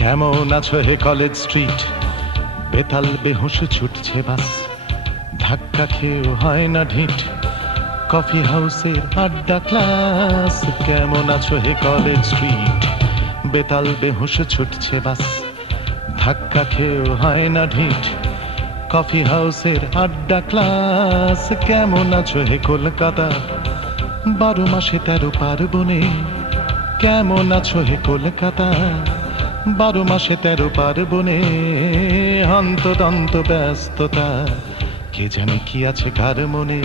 কেমন আছো হে college street, Betal বেহুশ ছুটছে বাস, ধাক্কা খেয়েও হয় না ঢিট, কফি হাউসের আড্ডা ক্লাস। কেমন আছো হে কলেজ স্ট্রিট, বেতাল বেহুশ ছুটছে বাস, ধাক্কা খেয়েও হয় না ঢিট, কফি হাউসের আড্ডা ক্লাস। কেমন আছো হে কলকাতা, 12 মাসে 13 পার্বণে। কেমন আছো হে কলকাতা, 12 মাসে 13 পার্বণে। হন্তদন্ত ব্যস্ততা, কে জানে কি আছে কার মনে।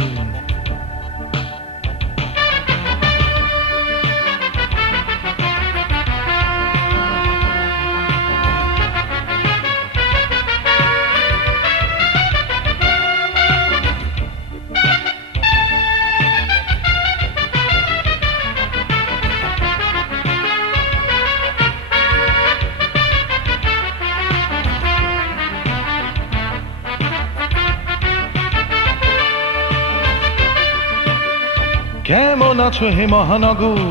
কেমন আছো হে মহানগর,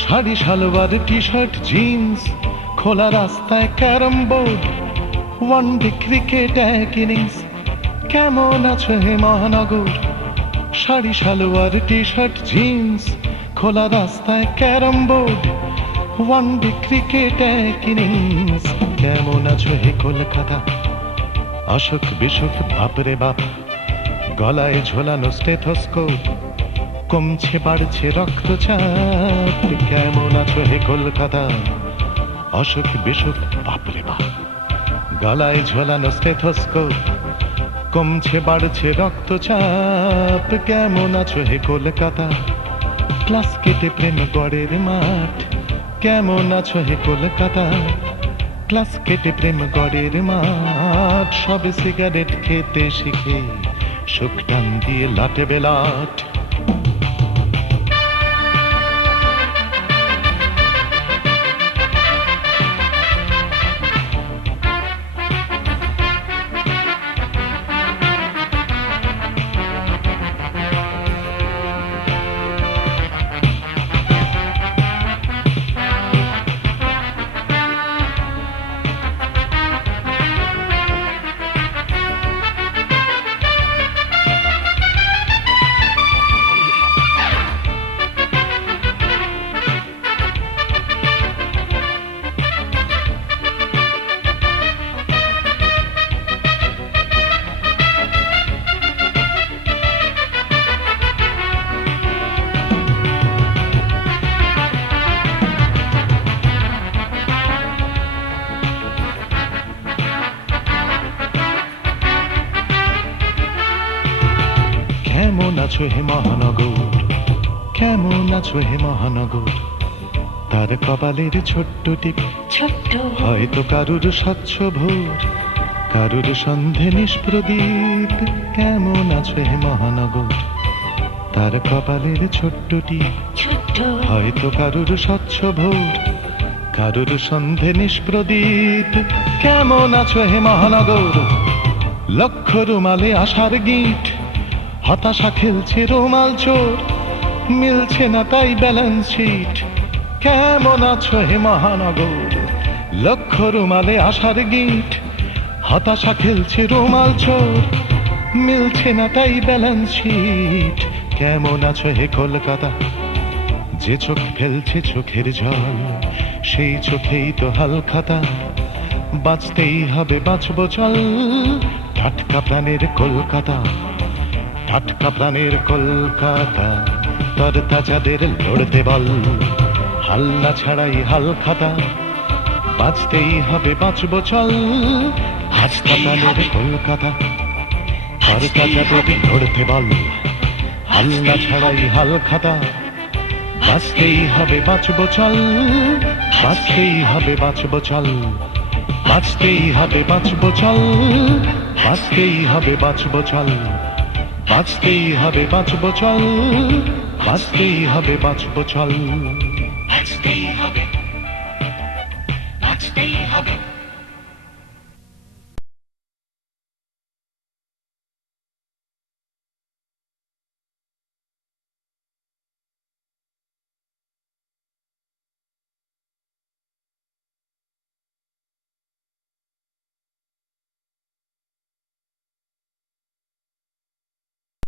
sari salwar T shirt jeans, খোলা রাস্তায় ক্যারম বোর্ড, ওয়ানডে ক্রিকেট এক ইনিংস। কেমন আছো হে মহানগর, sari salwar T shirt jeans, খোলা রাস্তায় ক্যারম বোর্ড, ওয়ানডে ক্রিকেট এক ইনিংস। কেমন আছো হে কলকাতা, অসুখ বিসুখ বাপরে বাপ, গলায় ঝোলানো স্টেথোস্কোপ, কমছে বাড়ছে রক্তচাপ। কেমন আছো হে কলকাতা, অসুখ বিসুখ বাপরে বাপ, গলায় ঝোলানো স্টেথোস্কোপ, কমছে বাড়ছে রক্তচাপ। কেমন আছো হে কলকাতা, ক্লাস কেটে প্রেম গড়ের মাঠ। কেমন আছো হে কলকাতা, ক্লাস কেটে প্রেম গড়ের মাঠ। সবে সিগারেট খেতে শিখে সুখ টান দিয়ে লাটে বেলাট। কেমন আছো হে মহানগর, কেমন আছো হে মহানগর, তার কপালের ছোট্ট টিপ ছোট্ট, হয়তো কারুর স্বচ্ছ ভোর, কারুর সন্ধে নিষ্প্রদীপ। কেমন আছো হে মহানগর, তার কপালের ছোট্ট টিপ ছোট্ট, হয়তো কারুর স্বচ্ছ ভোর, কারুর সন্ধে নিষ্প্রদীপ। কেমন আছো হে মহানগর, লক্ষ রুমালে আশার গিট, হতাশা খেলছে রুমাল চোর, মিলছে না তাই ব্যালেন্স শিট। কেমন আছো হে মহানগর, লক্ষ রুমালে আশার গিট, হতাশা খেলছে রুমাল চোর, মিলছে না তাই ব্যালেন্স শিট। কেমন আছো হে কলকাতা, যে চোখ ফেলছে চোখের জল, সেই চোখেই তো হালখাতা। বাঁচতেই হবে বাঁচবো চল, টাটকা প্রাণের কলকাতা, টাটকা প্রাণের কলকাতা। তর তাজাদের লড়তে বল, হাল্লা ছাড়াই হালখাতা। বাঁচতেই হবে বাঁচবো চল, হাসতা প্রাণের কলকাতা। তর তাজাদের লড়তে বল, হাল্লা ছাড়াই হালখাতা। বাঁচতেই হবে বাঁচবো চল, বাঁচতেই হবে বাঁচবো চল, বাঁচতেই হবে বাঁচবো চল, বাঁচতেই হবে বাঁচবো চল, বাঁচতেই হবে বাঁচবো চল, বাঁচতেই হবে বাঁচবো চল, বাঁচতেই হবে, বাঁচতেই হবে।